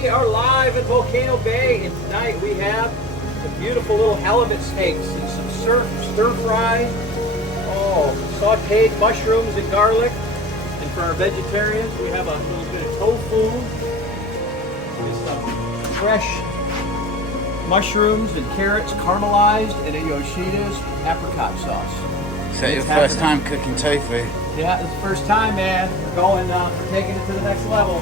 We are live at Volcano Bay, and tonight we have the beautiful little halibut steaks and some stir fry, sauteed mushrooms and garlic. And for our vegetarians, we have a little bit of tofu with some fresh mushrooms and carrots caramelized, and a Yoshida's apricot sauce. Is that your first time cooking tofu? Yeah, it's the first time, man. We're going, we're taking it to the next level.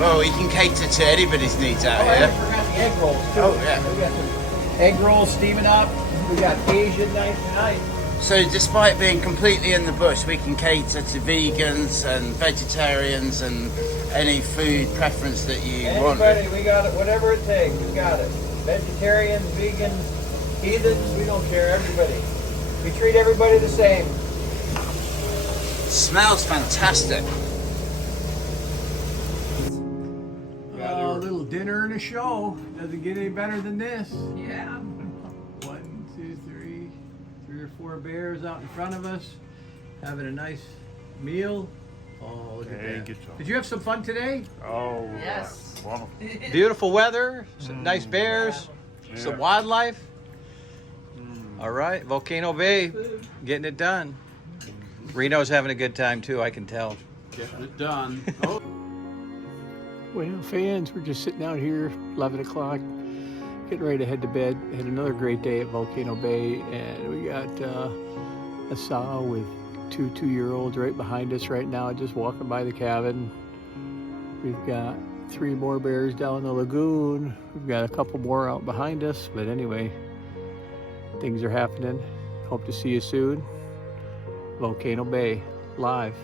Well, you can cater to anybody's needs out I here. forgot the egg rolls too. Oh, yeah. We got some egg rolls steaming up. We got Asian night tonight. So despite being completely in the bush, we can cater to vegans and vegetarians and any food preference that you want. Anybody, we got it. Whatever it takes, we got it. Vegetarians, vegans, heathens, we don't care. Everybody. We treat everybody the same. Smells fantastic. A little dinner and a show. Doesn't get any better than this. Yeah. 1, 2, 3, 3 or 4 bears out in front of us, having a nice meal. Oh, look at that. Did you have some fun today? Oh, Yes. wonderful. Beautiful weather, some nice bears, some wildlife. All right, Volcano Bay, getting it done. Reno's having a good time too, I can tell. Getting it done. Oh. Well, fans, we're just sitting out here, 11 o'clock, getting ready to head to bed. Had another great day at Volcano Bay, and we got a sow with 2 2-year-olds right behind us right now, just walking by the cabin. We've got 3 more bears down the lagoon. We've got a couple more out behind us, but anyway, things are happening. Hope to see you soon. Volcano Bay, live.